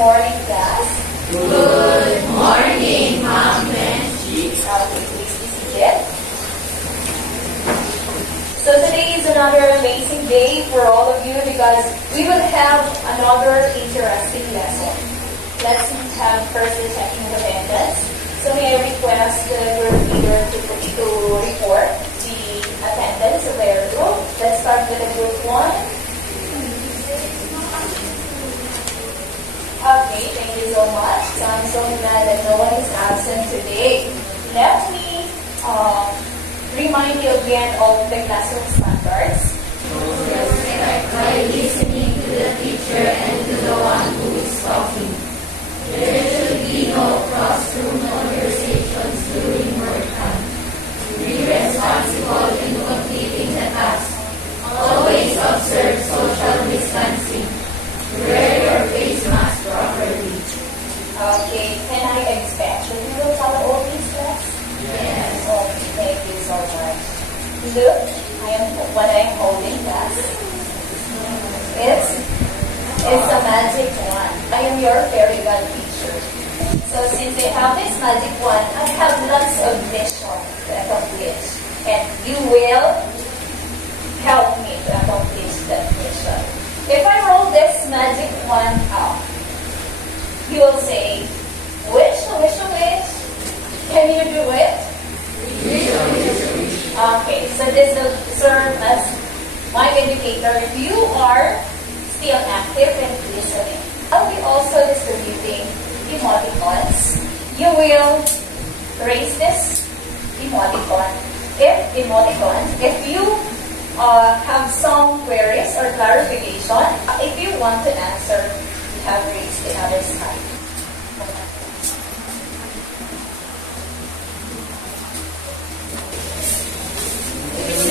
morning, class. Good morning, Ma'am Menchie. Okay, please be seated. So today is another amazing day for all of you because we will have another interesting lesson. Let's have first the checking of attendance. So may I request the group leader to report the attendance of their group. Let's start with the group 1. Okay, thank you so much. So I'm so glad that no one is absent today. Let me remind you again of the classroom standards. By listening to the teacher and to the one who is talking. There should be no classroom conversations during work time. Be responsible in completing the task. Always observe social distancing. Wear your face mask properly. Okay, can I expect that you will follow all these steps? Yes. Okay, thank you so much. Look, what I'm holding that. It's a magic wand. I am your fairy god teacher. So since I have this magic wand, I have lots of mission to accomplish. And you will help me to accomplish that mission. If I roll this magic wand out, you will say, wish, wish, wish. Can you do it? Okay, so this will serve as my indicator if you are still active and listening. I'll be also distributing emoticons. You will raise this emoticon. If you have some queries or clarification, if you want to answer, you have raised the other side.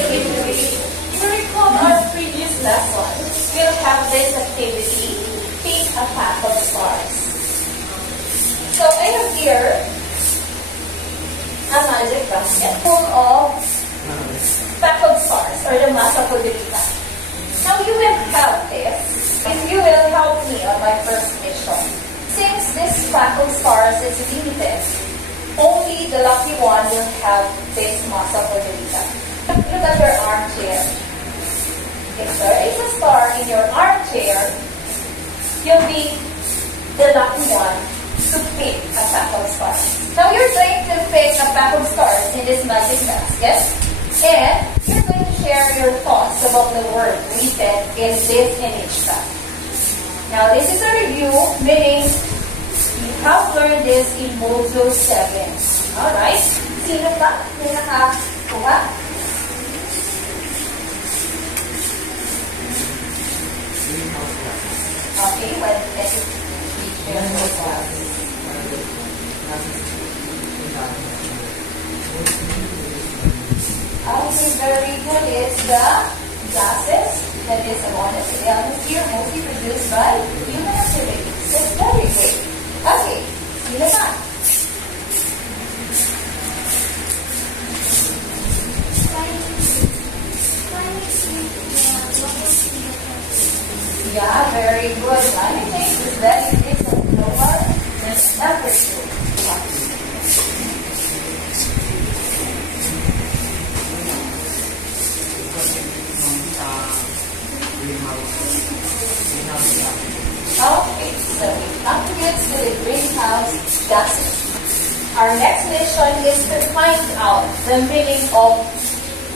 If you recall our previous lesson, we'll have this activity, pick a pack of stars. So I have here a magic basket full of pack of stars, or the masa podrita. Now you will have this if you will help me on my first mission. Since this pack of stars is limited, only the lucky one will have this masa podrita. Look at your armchair. If there is a star in your armchair, you'll be the lucky one to pick a pack of stars. Now you're going to pick a pack of stars in this magic basket. And you're going to share your thoughts about the word written in this image tag. Now, this is a review, meaning you have learned this in Module 7. Alright? Sino pa? May nakakuha? Okay, well, let's share your thoughts. Okay, very good. It's the gases that is abundant in the atmosphere, mostly produced by human activities. That's very good. Okay, sino na? Yeah, very good. Climate change is that it is a global temperature. Okay, so it contributes to the greenhouse gases. Our next mission is to find out the meaning of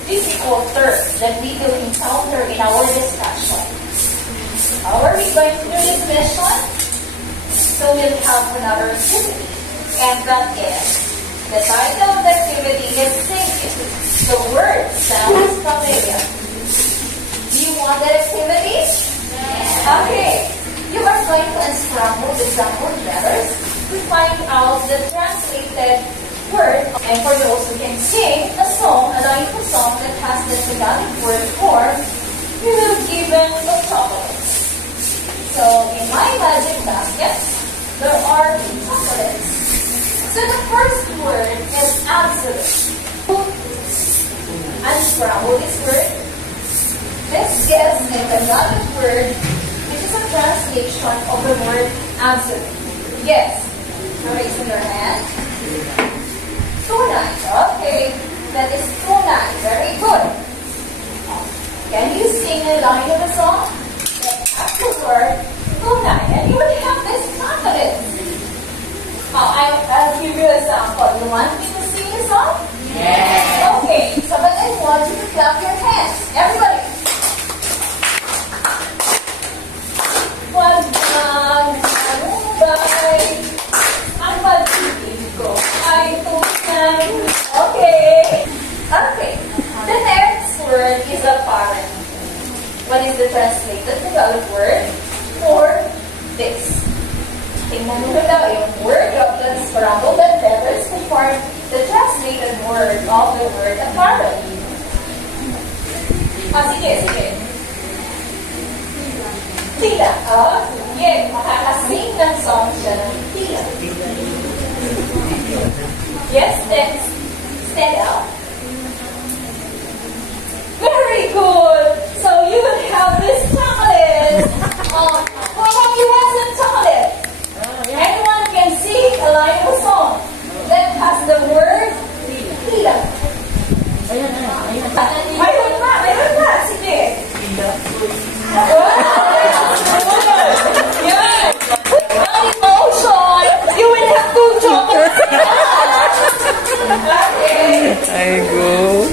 difficult terms that we will encounter in our discussion. How are we going to do this mission? So we'll have another activity, and that is, the title of the activity is thinking. The word sounds familiar. Do you want that activity? Yes. Okay. You are going to unscramble the jumbled letters to find out the translated word. And for those who can sing a song, a line of a song that has the Tagalog word form, you will give them a chocolate. So in my magic basket, there are chocolates. So the first word is absolute. Unscramble this word. Let's guess the Tagalog word, which is a translation of the word Absolutely. Yes. Raising your hand. Tunay. Okay. That is tunay. Very good. Can you sing a line of a song? That after the word tunay. And you will have this confidence. I'll give you an example. You want me to sing a song? Yes. Okay. So but I want you to clap your hands. Everybody. Wag kang malubay, ang pag-ibig ko ay tunay. Okay. Okay. The next word is apparent. What is the translated Tagalog word for this? Tingnan mo na daw yung word of the scrambled letters to form the translated word of the word apparent. Sige. Tila. Sige. Makakasing ng song siya ng tila. Yes, next. Stand up. Very good. So you will have this chocolate. How long you have some chocolate? Anyone can sing a line of a song that has the word tila. Mayroon pa. Sige. Without emotion, you will have two chocolates. Okay. I go.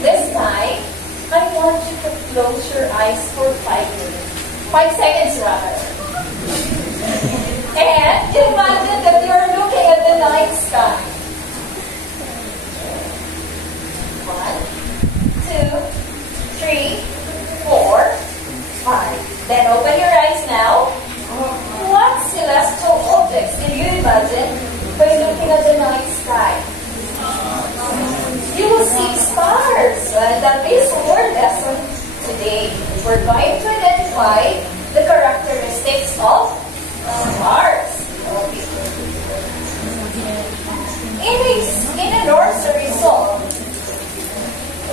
This time, I want you to close your eyes for 5 minutes. 5 seconds rather. And imagine that you're looking at the night sky. 1, 2, 3, 4, 5. Then open your eyes now. What celestial objects can you imagine by looking at the night sky? You will see stars. That is our lesson today. We're going to identify the characteristics of stars. In a nursery song,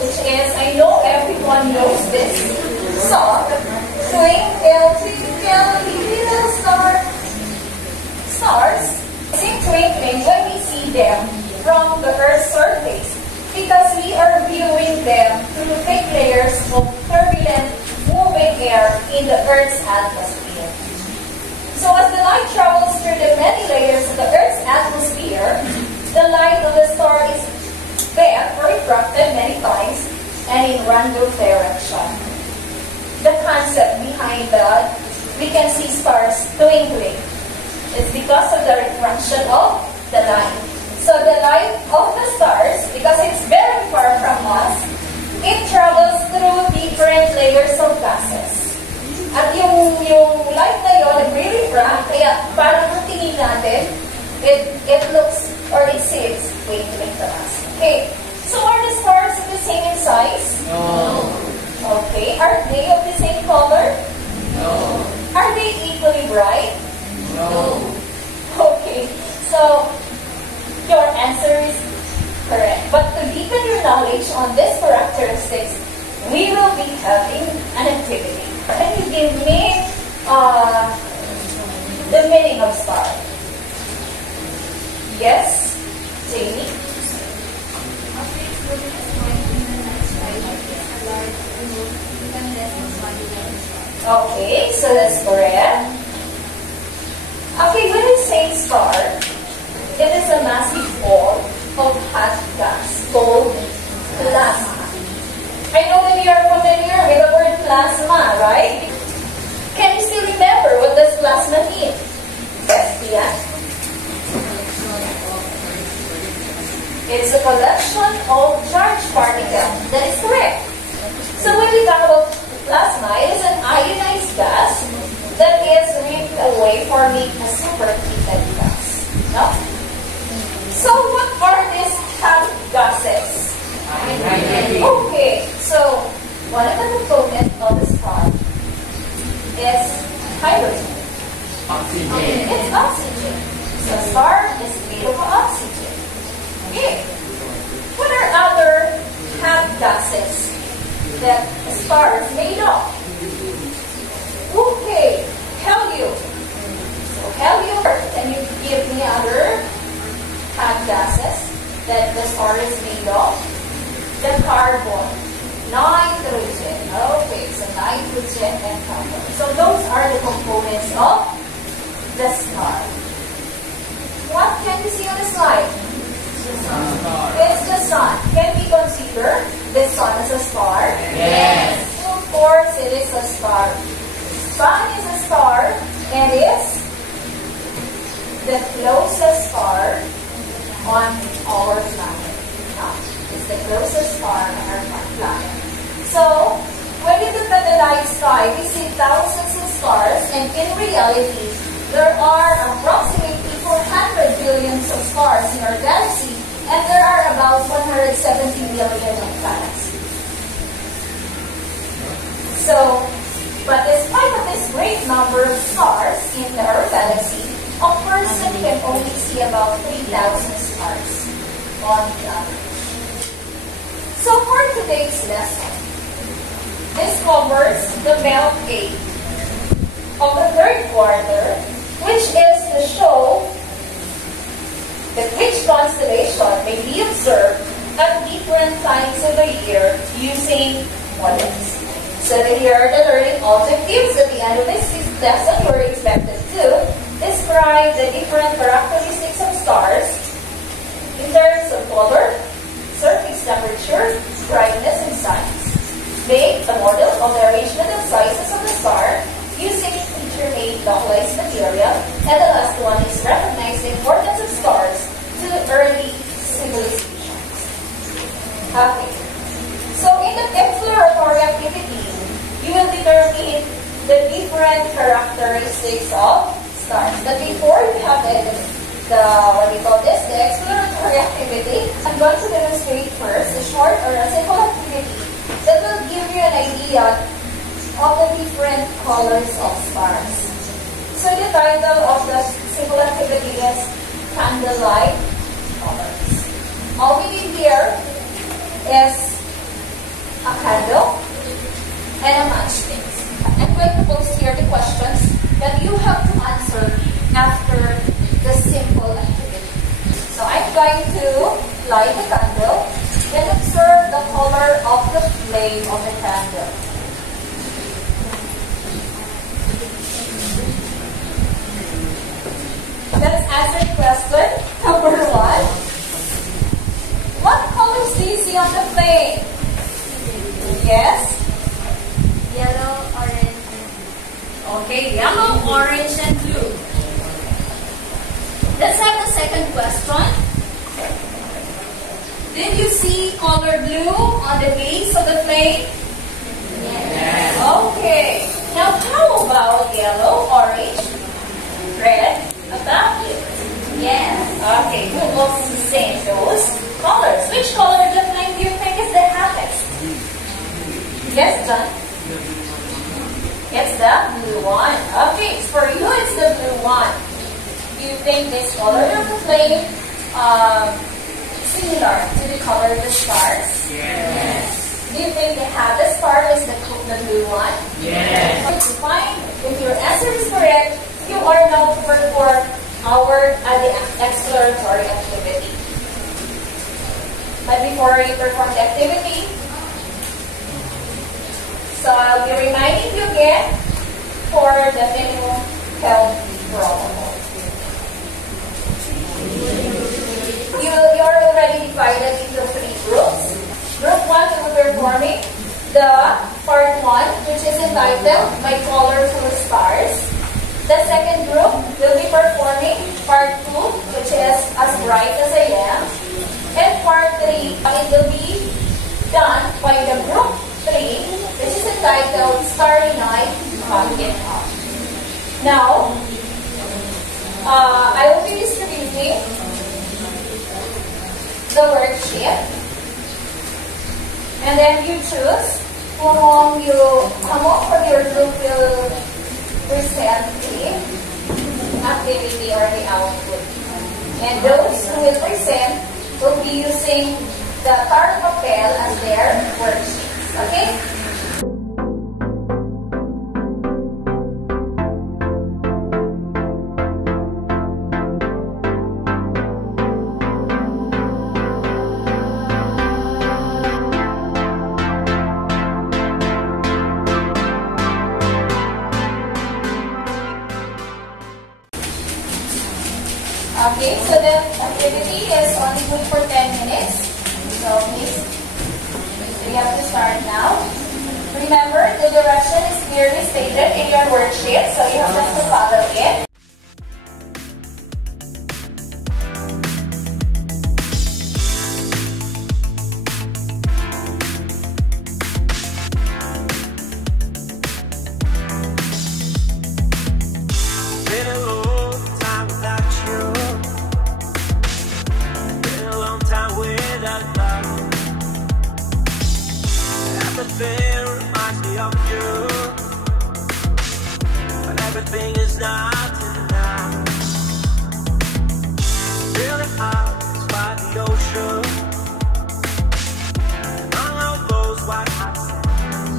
which is, I know everyone knows this song, Twinkle, twinkle, little star. Stars seem twinkling when we see them from the Earth's surface because we are viewing them through thick layers of turbulent moving air in the Earth's atmosphere. So as the light travels through the many layers of the Earth's atmosphere, the light of the star is bent or refracted many times and in random direction. The concept behind that, we can see stars twinkling. It's because of the refraction of the light. So the light of the stars, because it's very far from us, it travels through different layers of gases. At yung light na yun, nagre-refract, kaya parang ang tingin natin, it looks or it seems twinkling to us. Okay, so are the stars the same in size? No. Okay, are they of the same color? No. Are they equally bright? No. Okay, so your answer is correct. But to deepen your knowledge on these characteristics, we will be having an activity. Can you give me the meaning of star? Yes, Jamie? Okay, so that's correct. Okay, when we say star, it is a massive ball of hot gas called plasma. I know that you are familiar with the word plasma, right? Can you still remember what does plasma mean? Yes, Tia? It's a collection of charged particles. That is correct. So when we talk about plasma, it is an ionized gas that is ripped away forming a superheated gas. No? So what are these hot gases? Okay, so one of the components of the star is hydrogen. Oxygen. It's oxygen. So star is made of oxygen. Okay. What are other hot gases that a star is made of? Okay, helium. So that the star is made of? The carbon, nitrogen. Okay, so nitrogen and carbon. So those are the components of the star. What can we see on the slide? It's the sun. Can we consider the sun as a star? Yes. Of course, it is a star. Sun is a star and is the closest star on our planet. It's the closest star on our planet. So, when you look at the night sky, we see thousands of stars, and in reality, there are approximately 400 billion of stars in our galaxy, and there are about 170 million of planets. So, but despite of this great number of stars in our galaxy, a person can only see about 3,000 stars on the average. So for today's lesson, this covers the melt date of the third quarter, which is to show that which constellation may be observed at different times of the year using models. So here are the learning objectives. At the end of this lesson, you are expected to describe the different characteristics of stars in terms of color, surface temperature, brightness, and size. Make a model of the arrangement and sizes of the star using teacher-made localized material. And the last one is recognize the importance of stars to the early civilizations. Okay. So in the exploratory activity, you will determine the different characteristics of stars. But before you have the exploratory activity, I'm going to demonstrate first a short or a simple activity that will give you an idea of the different colors of stars. So the title of the simple activity is Candlelight Colors. All we need here is a candle and a matchstick. I'm going to post here the questions that you have to answer after the simple activity. So I'm going to light the candle and observe the color of the flame of the candle. Let's answer question number 1. What colors do you see on the flame? Yes? Yellow, orange, Okay, yellow, orange, and blue. Let's have the second question. Did you see color blue on the base of the flame? Yes. Okay. Now, how about yellow, orange, red? About it? yes, Okay, who will say those colors? Which color of the flame do you think is the hottest? Yes, John? It's the blue one. Okay, for you it's the blue one. Do you think this color of the flame similar to the color of the stars? Yes. Do you think the hottest star is the blue one? Yes. If your answer is correct, you are now to perform the exploratory activity. But before you perform the activity, so I'll be reminding you again for the minimum health protocol. You are already divided into 3 groups. Group 1 will be performing the part 1, which is entitled My Colorful Stars. The second group will be performing part 2, which is As Bright as I Am. And part 3, it will be done by the group 3, which is entitled Starry Night, Pumpkin Up. Now, I will be distributing the worksheet. And then you choose who among your group will present the activity or the output. And those who will present will be using the card papel as their worksheets. Okay? Okay, so the activity is only good for 10 minutes. So please, we have to start now. Remember, the direction is clearly stated in your worksheet, so you have just to follow it. Everything reminds me of you, but everything is not enough. Feeling out by the ocean, among all those white hot sands,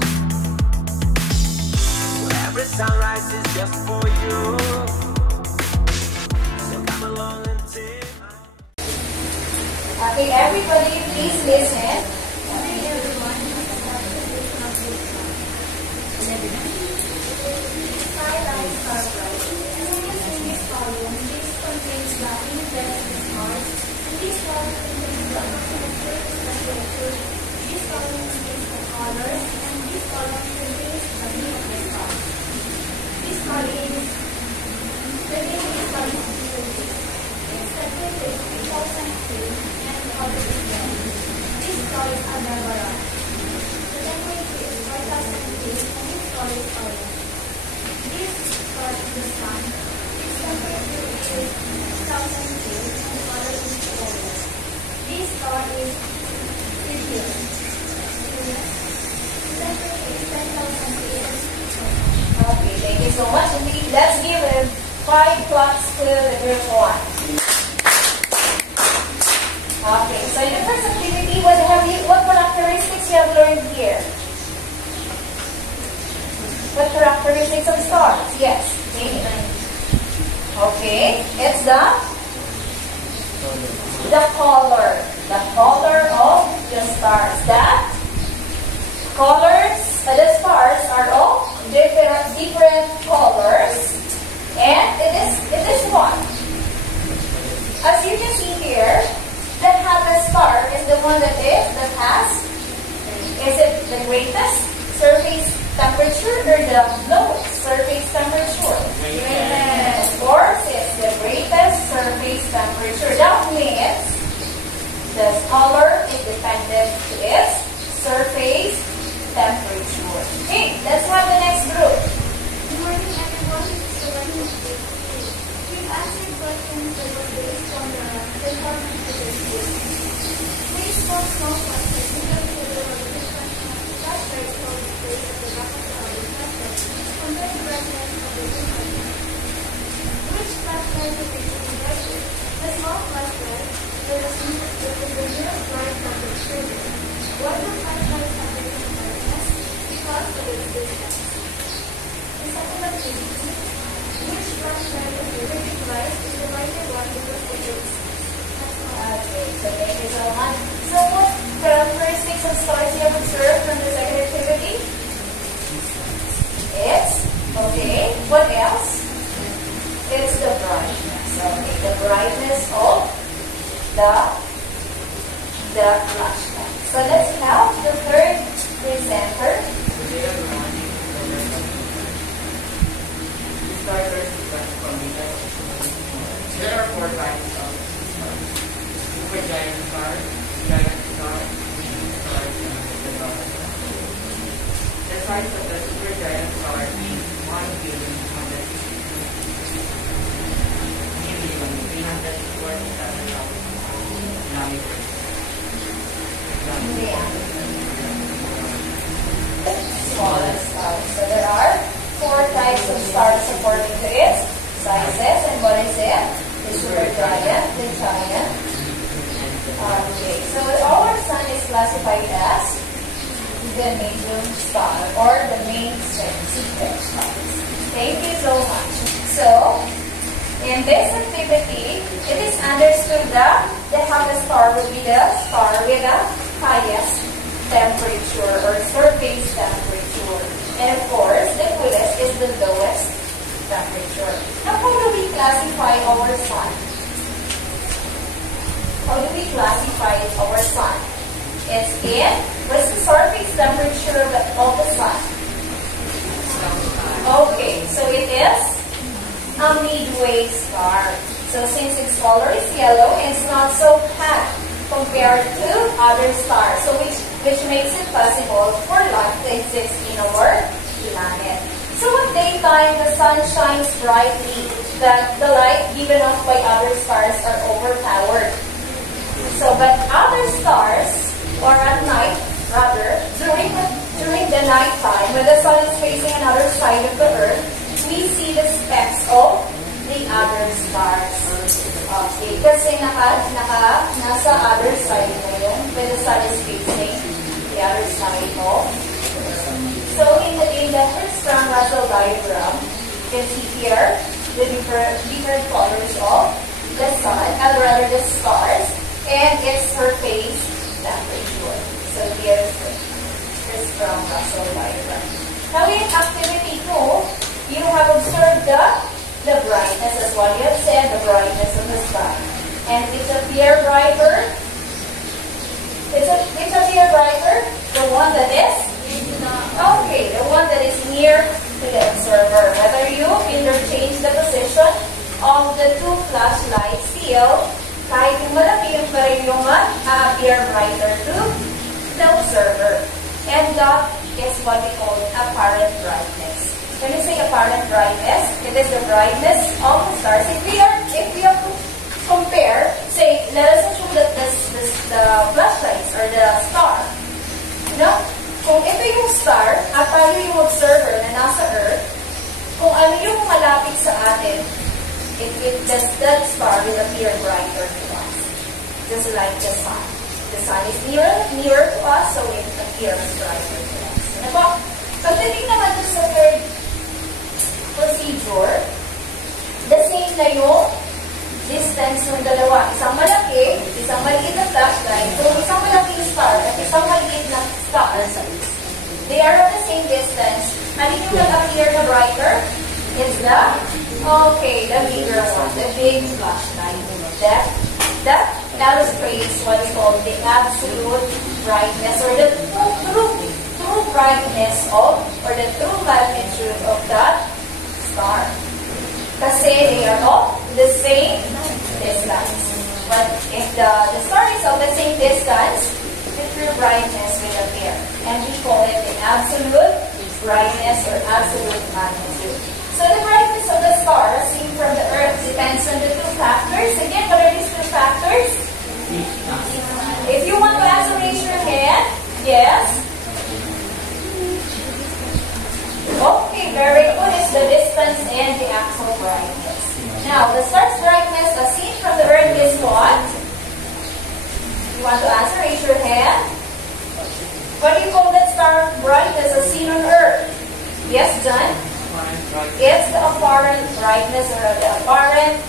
where every sunrise is just for you. So come along and take my... Okay, everybody, please listen. Okay, thank you so much. Indeed, let's give a 5 claps to the group 1. Okay, so in the first activity, what characteristics you have learned here? What characteristics of stars? Yes, name it. Okay, it's the color. The color of the stars. The stars are all different colors, and it is one. As you can see here, the hottest star is the one that has, is it the greatest surface temperature or the lowest surface temperature? Of course, it's the greatest surface temperature. That means the color is dependent to its surface temperature. Okay, let's have the next group. Good morning, everyone. So we've answered questions that were based on the performance of the school. Please solve small questions because the cluster is called the place at the back of the cluster compared to residents of the two. Which cluster is the brightest? The small cluster is the nearest bright temperature. Why do clusters have different brightness? Because of its distance. The second activity, which cluster is the really bright is the brighter one because of its. Okay, so thank you so much. So what characteristics of stars you have observed from the second activity? It's, okay, what else? It's the brightness. Okay, the brightness of the flashlight. So let's have the third presenter. There are 4 types of stars. Supergiant stars, giant stars, medium stars, and supernova stars. The size of the supergiant star is 1,347,000 kilometers. Smallest stars. So there are 4 types of stars according to its sizes. And what is it? The supergiant, the giant. Okay, so our sun is classified as the medium star or the main sequence stars. Thank you so much. So, in this activity, it is understood that the hottest star will be the star with the highest temperature or surface temperature. And of course, the coolest is the lowest temperature. Now, how do we classify our sun? how do we classify our sun? It's in, what's the surface temperature of the sun? Okay, so it is a midway star. So since its color is yellow, it's not so hot compared to other stars. So which makes it possible for life to exist in our planet. So at daytime, the sun shines brightly, that the light given off by other stars are overpowered. So, but other stars, or at night, rather, during the night time, when the sun is facing another side of the earth, we see the specks of the other stars. Okay, kasi nasa other side na yun, when the sun is facing the other side of. So in the Hertzsprung-Russell diagram, you can see here the different colors of the sun, or rather the stars, and its surface temperature. So here's the Hertzsprung-Russell diagram. Now in activity 2, you have observed the brightness, as what you have said, the brightness of the sky. And it's appear brighter. It's appear brighter, the one that is? Okay, the one that is near to the observer. Whether you interchange the position of the two flashlights still, kahit yung malaki yung pa rin yung appear brighter to the observer. And that is what we call apparent brightness. When we say apparent brightness, it is the brightness of the stars. If we have to compare, say, let us assume that the flashlights or the star, kung ito yung star at tayo yung observer na nasa Earth, kung ano yung malapit sa atin, that star will appear brighter to us, just like the sun. The sun is nearer to us, so it appears brighter to us. Ano po? Pagdating naman sa third procedure, the same na yung distance ng dalawa. Isang malaki, isang maliit na flashlight, kung isang malaking star at isang maliit na star, they are at the same distance. Alin yung nag-appear na brighter? It's the bigger one, the big flashlight. That illustrates what is called the absolute brightness, or the true brightness of, or the true magnitude of that star. Kasi they are all the same distance. But if the star is of the same distance, the true brightness will appear. And we call it the absolute brightness or absolute magnitude. So the brightness of the star seen from the Earth depends on the two factors. Again, what are these two factors? If you want to answer, raise your hand. Yes? Okay, very good. It's the distance and the actual brightness. Now, the star's brightness as seen from the Earth is what? You want to answer? Raise your hand. What do you call that star brightness as seen on Earth? Yes, John? It's the apparent brightness or the apparent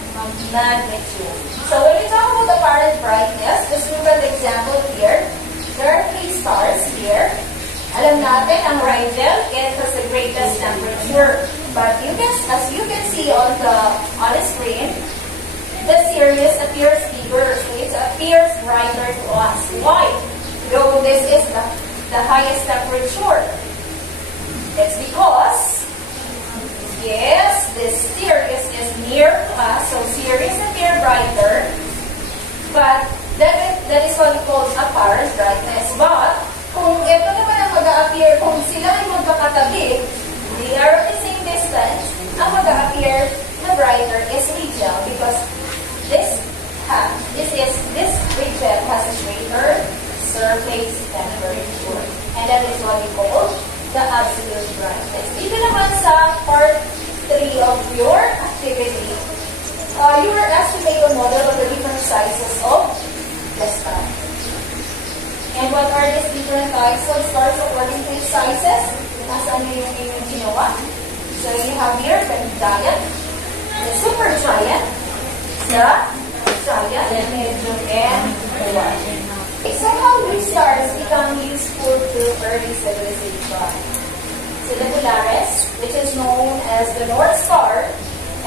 magnitude. So when we talk about apparent brightness, just look at the example here. There are 3 stars here. Alam natin, ang Rigel, it has the greatest temperature. But as you can see on the screen, the Sirius appears bigger. So it appears brighter to us. Why? Though this is the highest temperature. It's because, yes, this Sirius is near to us. So Sirius appear brighter. But that is what we call apparent brightness. But kung ito naman ang mag-a-appear, kung sila ay magkakatabi, they are at the same distance, ang mag-a-appear na brighter is Rigel because this Rigel has a greater surface temperature. And that is what we call the absolute brightness. Dito naman sa part 3 of your activity, you were asked to make a model of the different sizes of the star. And what are these different types of stars according to its sizes? Nasaan nyo yung inyong ginawa? So you have here the giant, the super giant, the giant, the medium, and the large. So how do stars become useful to early civilization? So the Polaris, which is known as the North Star,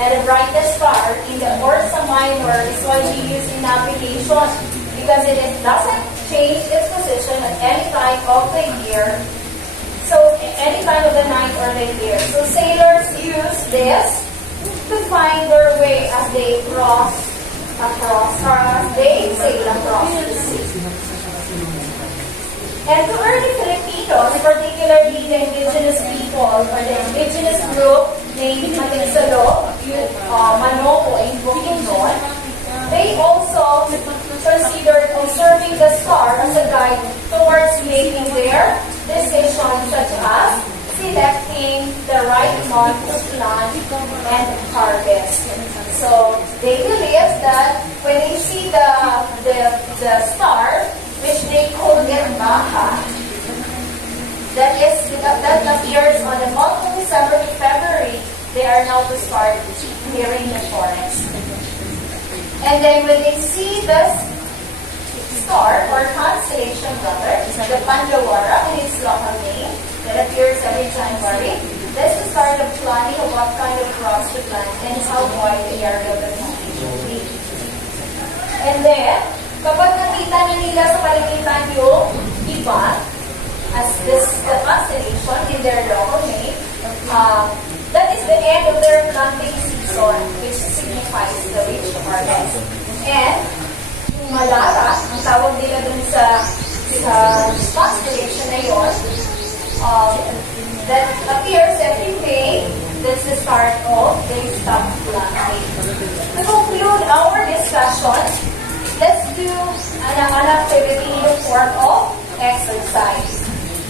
and the brightest star in the Ursa Minor is widely used in navigation because it doesn't change its position at any time of the year. So, any time of the night or the year. So, sailors use this to find their way as they cross across, or as they sail across the sea. And to early Filipinos, particularly the indigenous people or the indigenous group named Maninsalo, Manopo, and Bukidnon, they also considered observing the star as a guide towards making their decisions, such as selecting the right month to plant and harvest. So they believe that when they see the star, which they call Baha, that appears on the month of December to February, they are now to start clearing the forest. And then when they see this star or constellation rather, the Pandawara in its local name, that appears every January, this is start the planning of what kind of crops to plant and how wide the area of the planting should be. And then, kapag nakita na nila sa paligiran yung iba, as this the constellation in their local name, that is the end of their planting season, which signifies the rich harvest. And Malala, ang tawag nila dun sa constellation na yun, that appears every May. That's the start of the stop planting. To conclude our discussion, let's do an activity in the form of exercise.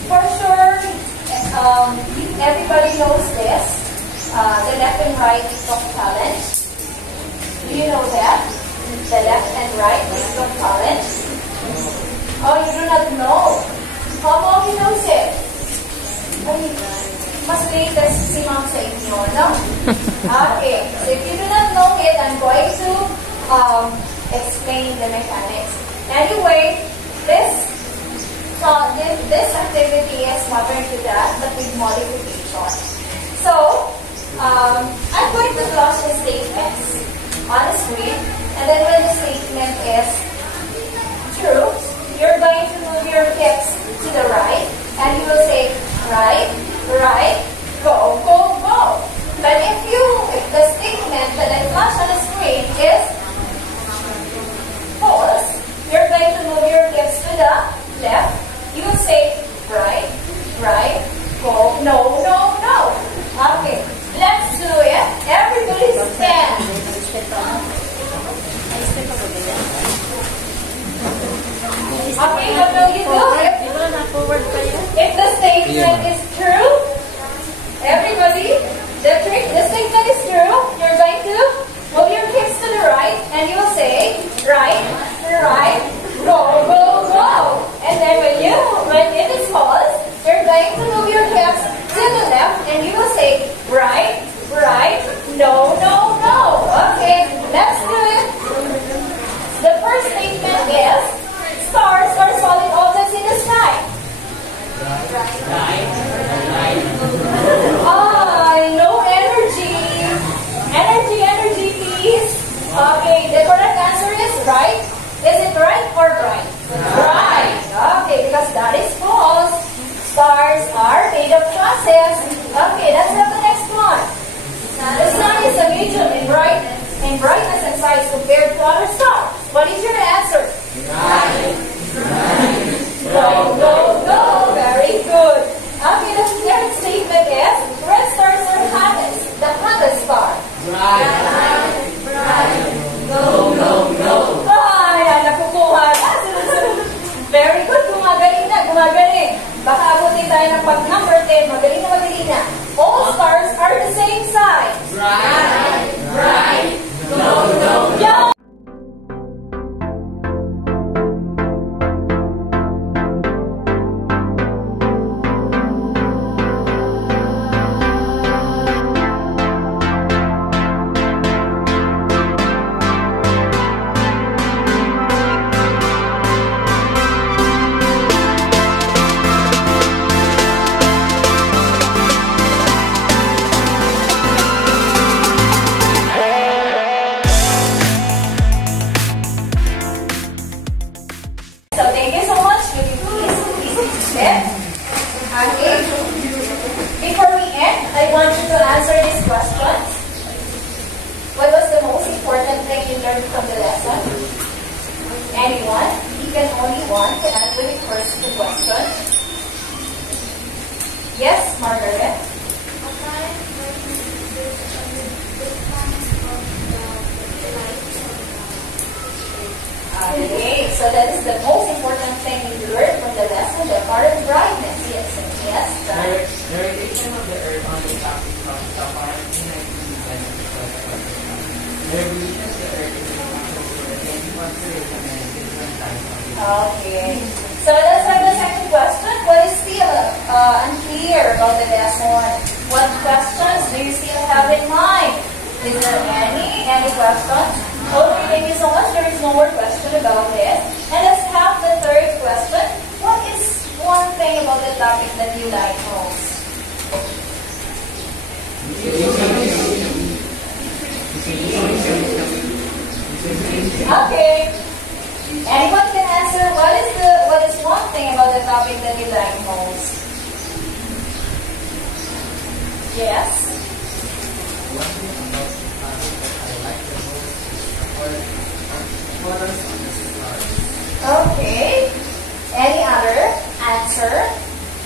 For sure, everybody knows this, the left and right of talent. Do you know that? The left and right of talent. Oh, you do not know. How long knows it? Ay, mas latest si Ma'am sa inyo, no? Okay, so if you do not know it, I'm going to explain the mechanics. Anyway, this activity is modern to that, but with modification. So, I'm going to draw the statements on the screen, and then when the statement is true, you're going to move your hips to the right, and you will say, right, right, go, go, go. But if the statement that I flash on the screen is false, you're going to move your hips to the left. You will say, right, right, go, no, no, no. Okay, let's do it. Everybody stand. Okay, how do you do it? If the statement is true, everybody, the statement is true, you're going to move your hips to the right, and you will say, right, right, go, go, go. And then when it is false, you're going to move your hips to the left, and you will say, right, right, no, no, no. Okay, let's do it. The first statement is, stars are solid objects in the sky. No energy. Energy, please. Okay, the correct answer is right. Is it right or right? Right. Okay, because that is false. Stars are made of gases. Okay, let's have the next one. The sun is a medium in brightness and size compared to other stars. What is your answer? Right. Go, go, go. Very good. Okay, the next statement is, red stars are the hottest star. Right. Go, go, go. Ay, nakukuha. Very good. Gumagaling. Baka abutin tayo ng pag-number 10. Magaling na. All stars are the same size. Right. Go, go, go. Yes, Margaret? Okay, so that is the most important thing we learned from the lesson, the apparent brightness. Yes, yes. The rotation of the Earth on the axis of the apparent energy the revolution of the Earth is responsible for the changing constellation and different times of the Okay. So let's have the second question. What is still unclear about the lesson? What questions do you still have in mind? Is there any questions? Okay, thank you so much. There is no more question about this. And let's have the third question. What is one thing about the topic that you like most? Okay. Anyone can answer what is one thing about the topic that you like most? Yes. One thing about the topic that I like the most is the importance of the stars. Okay. Any other answer?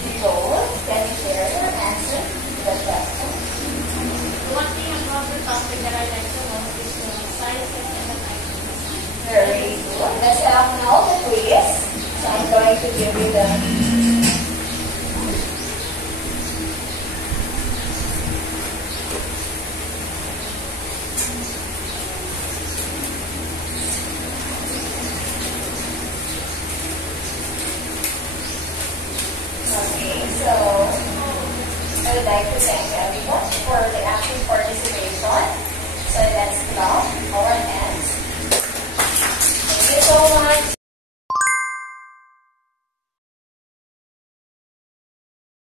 Nicole, can you share your answer to the question? One thing about the topic that I like the most is the sciences and the sciences. Very good. Let's have now the quiz. So I'm going to give you the Okay, so I would like to thank everyone for the